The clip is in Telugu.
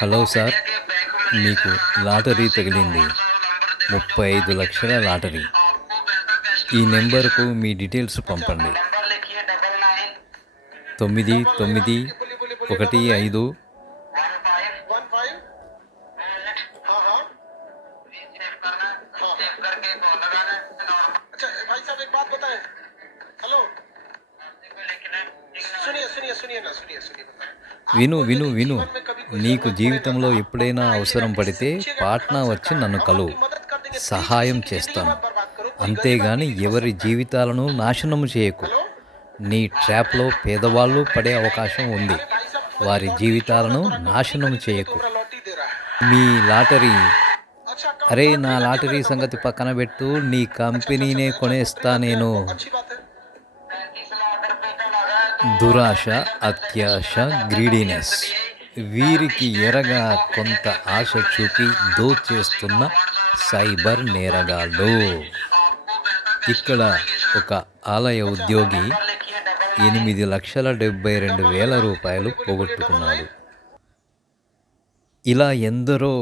హలో సార్, మీకు లాటరీ తగిలింది. 35 లక్షల లాటరీ. ఈ నెంబర్కు మీ డీటెయిల్స్ పంపండి. 9915 अच्छा भाई साहब एक बात बताएं। हेलो सुनिए सुनिए सुनिए ना सुनिए सुनिए बताएं। విను आपको విను यदि విను जीवन में कभी कोई నీకు जरूरत జీవితంలో पड़ेगा, ఎప్పుడైనా आपको అవసరం अपना పడితే आइडिया पूछिएगा, పాట్నా भारत వచ్చి सरकार है, నన్ను हम కలువు. आपकी मदद कर देंगे। प्लीज సహాయం किसी की जिंदगी చేస్తాను. मत बर्बाद करो, कोई गरीब అంతేగాని आदमी भी फंस ఎవరి सकता है। జీవితాలను నాశనం చేయకు. हेलो నీ ట్రాప్లో పేదవాళ్ళు పడే అవకాశం ఉంది. अरे भाई साहब तुम्हारी వారి लॉटरी జీవితాలను चोर है, तुम्हारा कंपनी నాశనం खरीदते हो చేయకు. तुम्हारा लॉटरी दे रहा है। మీ లాటరీ अच्छा అరే लॉटरी నా लगी है లాటరీ मेरे नंबर సంగతి पे। పక్కన పెట్టు, నీ अच्छा अच्छा अच्छा కంపెనీనే अच्छा కొనేస్తా लॉटरी लग गया, నేను. बहुत अच्छी बात है। దురాశ, అత్యాశ, గ్రీడీనెస్, వీరికి ఎరగా కొంత ఆశ చూపి దోచేస్తున్న సైబర్ నేరగాళ్ళు. ఇక్కడ ఒక ఆలయ ఉద్యోగి 8,72,000 రూపాయలు పోగొట్టుకున్నాడు. ఇలా ఎందరో